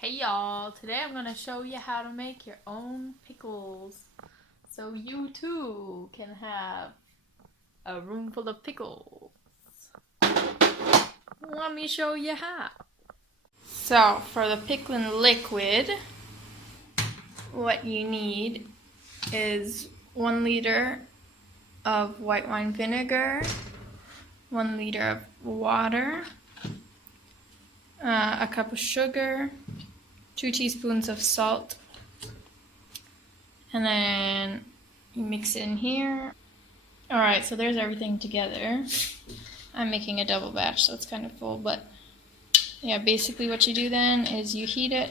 Hey y'all, today I'm going to show you how to make your own pickles so you too can have a room full of pickles. Let me show you how. So for the pickling liquid, what you need is 1 liter of white wine vinegar, 1 liter of water, a cup of sugar, 2 teaspoons of salt, and then you mix it in here. Alright, so there's everything together. I'm making a double batch, so it's kind of full, but yeah, basically what you do then is you heat it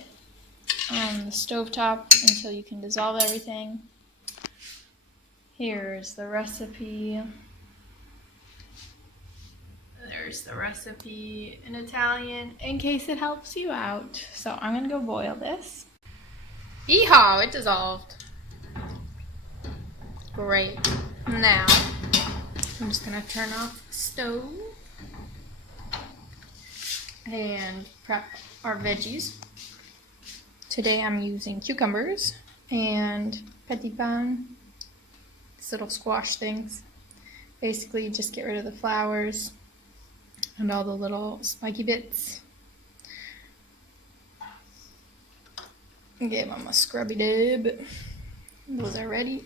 on the stovetop until you can dissolve everything. Here's the recipe. There's the recipe in Italian in case it helps you out. So I'm gonna go boil this. Yeehaw, it dissolved. Great. Now, I'm just gonna turn off the stove and prep our veggies. Today I'm using cucumbers and petit pain, these little squash things. Basically, you just get rid of the flowers and all the little spiky bits. Give them a scrubby dub. Those are ready.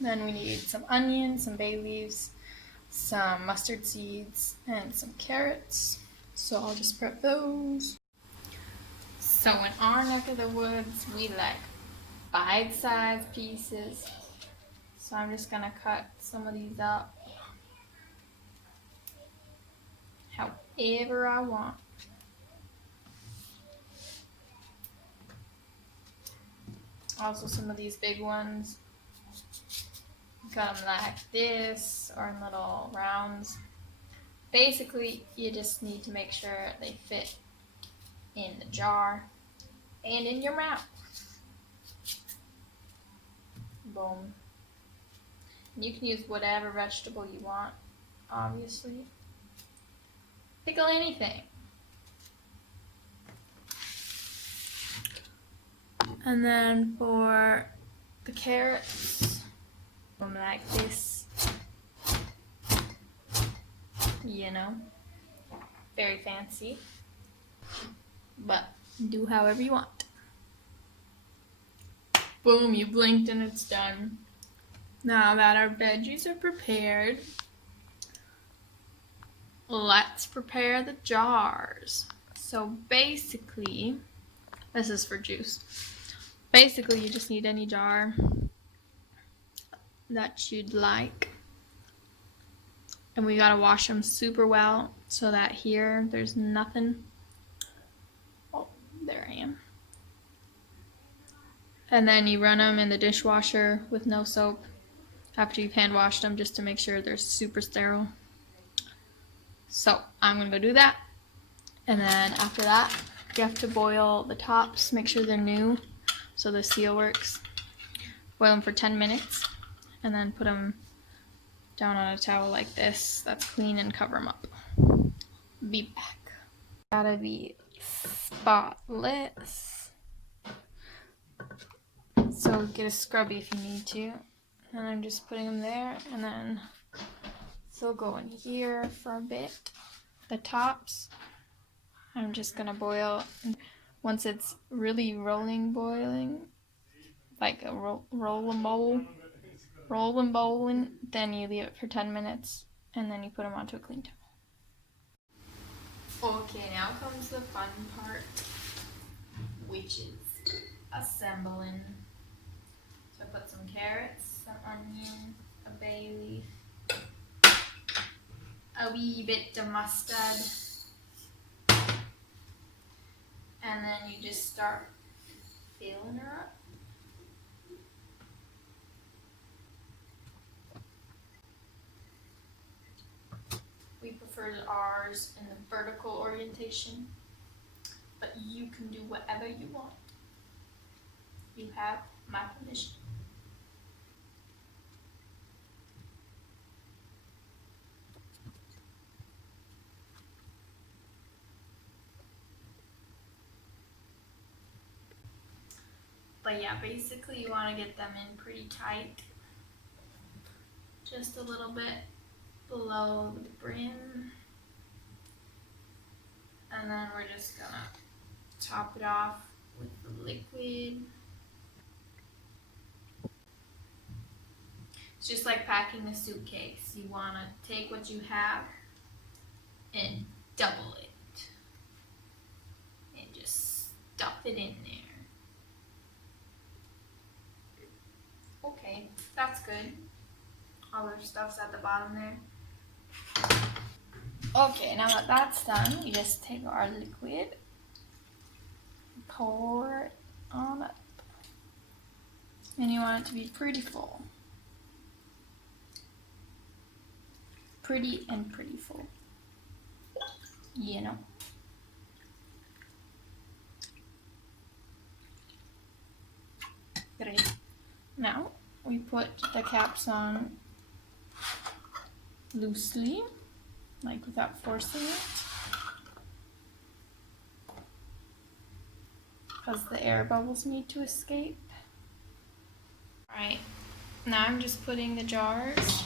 Then we need some onions, some bay leaves, some mustard seeds, and some carrots. So I'll just prep those. So in our neck of the woods, we like bite-sized pieces. So I'm just gonna cut some of these up however I want. Also some of these big ones, cut them like this or in little rounds. Basically, you just need to make sure they fit in the jar and in your mouth. Boom. You can use whatever vegetable you want, obviously. Pickle anything. And then for the carrots, I'm like this. You know, very fancy, but do however you want. Boom, you blinked and it's done. Now that our veggies are prepared, let's prepare the jars. So basically, this is for juice. Basically, you just need any jar that you'd like. And we gotta wash them super well so that here there's nothing. Oh, there I am. And then you run them in the dishwasher with no soap after you've hand washed them, just to make sure they're super sterile. So I'm gonna go do that. And then after that, you have to boil the tops, make sure they're new so the seal works. Boil them for 10 minutes and then put them down on a towel like this that's clean and cover them up. Be back. Gotta be spotless. So get a scrubby if you need to. And I'm just putting them there, and then they'll go in here for a bit. The tops, I'm just gonna boil. Once it's really boiling, like a rolling bowl, then you leave it for 10 minutes, and then you put them onto a clean towel. Okay, now comes the fun part, which is assembling. So I put some carrots, some onion, a bay leaf, a wee bit of mustard, and then you just start filling her up. We prefer ours in the vertical orientation, but you can do whatever you want. You have my permission. But yeah, basically you want to get them in pretty tight. Just a little bit below the brim. And then we're just gonna top it off with the liquid. It's just like packing a suitcase. You want to take what you have and double it. And just stuff it in there. Okay, that's good. All their stuff's at the bottom there. Okay, now that that's done, we just take our liquid, pour it on up. And you want it to be pretty full. Pretty and pretty full. You know. Great. Now we put the caps on loosely, like without forcing it, because the air bubbles need to escape. Alright, now I'm just putting the jars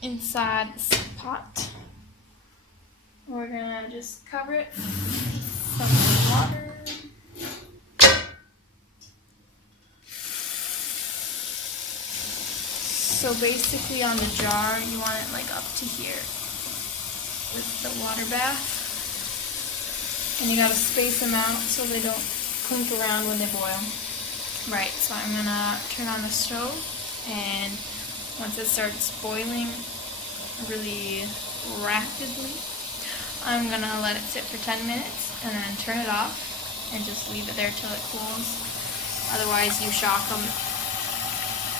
inside the pot. We're gonna just cover it with some water. So basically on the jar, you want it like up to here with the water bath. And you gotta space them out so they don't clink around when they boil. Right, so I'm gonna turn on the stove, and once it starts boiling really rapidly, I'm gonna let it sit for 10 minutes and then turn it off and just leave it there till it cools. Otherwise you shock them,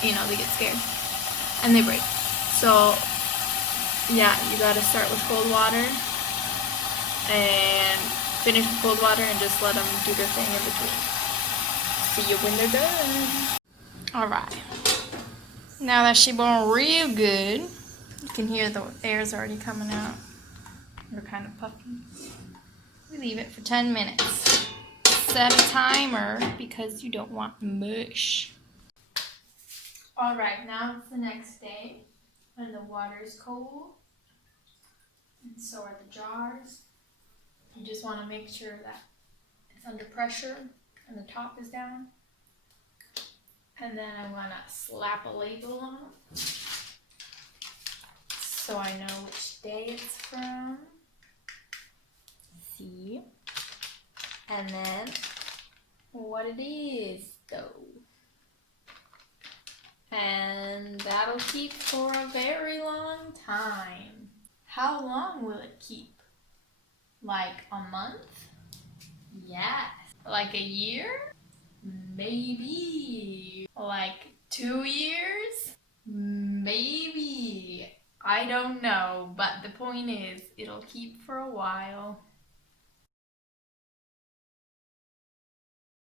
you know, they get scared. And they break. So yeah, you gotta start with cold water and finish with cold water and just let them do their thing in between. See you when they're done. Alright. Now that she boiled real good, you can hear the air's already coming out. They're kind of puffy. We leave it for 10 minutes. Set a timer because you don't want mush. Alright, now it's the next day, and the water is cold, and so are the jars. You just want to make sure that it's under pressure, and the top is down. And then I want to slap a label on it, so I know which day it's from. See? And then, what it is, though. And that'll keep for a very long time. How long will it keep? Like a month? Yes. Like a year? Maybe. Like 2 years? Maybe. I don't know, but the point is, it'll keep for a while.